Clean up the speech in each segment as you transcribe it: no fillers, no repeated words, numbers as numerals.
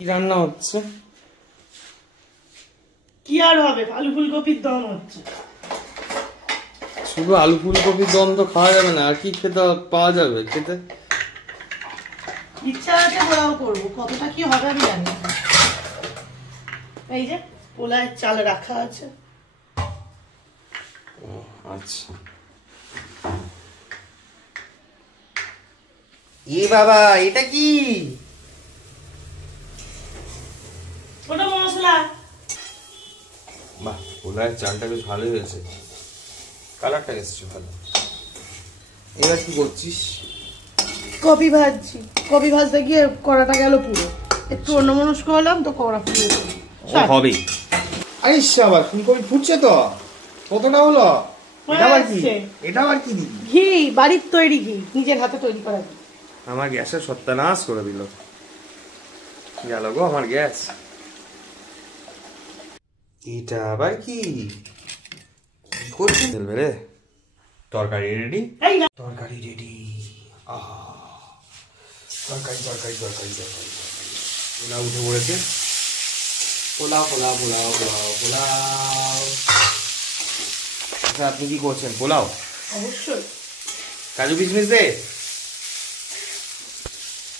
কি রান্না হচ্ছে? কি আর হবে, আলু ফুলকপির দম হচ্ছে। শুধু আলু ফুলকপির দম তো খাওয়া যাবে না, আর কি খেতে পাওয়া যাবে খেতে? ইচ্ছা আছে পোলাও করবো, কতটা কি হবে আমি জানি না। এই যে পোলাওয়ের চাল রাখা আছে। আচ্ছা, এ বাবা এটা কি? ওটা মশলা। বাহ, পোলাওয়ের চালটা বেশ ভালোই হয়েছে, কালারটা এসছে ভালো। এবার কি করছিস? কপি ভাজছি। কপি ভাজতে গিয়ে কড়াটা গেল পুরো, একটু অন্যমনস্ক হলাম তো কড়া পুরো হবেই। আরে শাবাশ, ফুলকপি ফুটছে তো। কতটা হলো? এটা আবার কি? এটা আবার কি দিবি? ঘি, বাড়ির তৈরি ঘি, নিজের হাতে তৈরি করা ঘি। আমার গ্যাসের সত্যানাশ করে দিল। গেল গো আমার গ্যাস। এটা আবার কি করছিস রে? তরকারি রেডি? তরকারি রেডি। তরকারি তরকারি তরকারি তরকারি পোলাও উঠে পড়েছে। পোলাও পোলাও পোলাও পোলাও পোলাও। আচ্ছা, আপনি কি করছেন? পোলাও? অবশ্যই। কাজু কিশমিশ দে?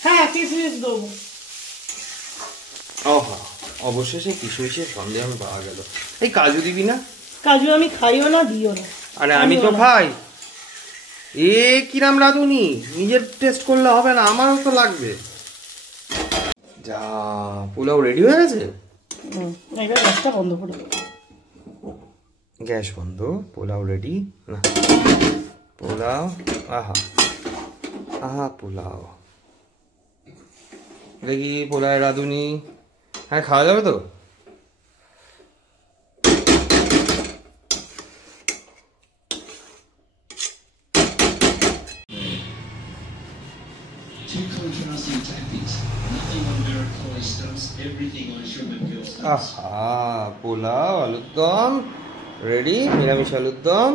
হ্যাঁ, কিশমিশ দেবো। অবশেষে কিশমিশের সন্দেহ আমি পাওয়া গেল। এই কাজু দিবি না? কাজু আমি খাইও না, দিও না। আরে আমি তো খাই। এ কিরাম রাঁধুনি, নিজের টেস্ট করলে হবে না, আমারও তো লাগবে। যা, পোলাও রেডি হয়ে গেছে। এবার গ্যাসটা বন্ধ করে দেবো। গ্যাস বন্ধ, পোলাও রেডি। না পোলাও, আহা আহা পোলাও। দেখি পোলাও রাঁধুনি। হ্যাঁ, খাওয়া যাবে তো? আহা, পোলাও আলুর দম রেডি, নিরামিষ আলুর দম।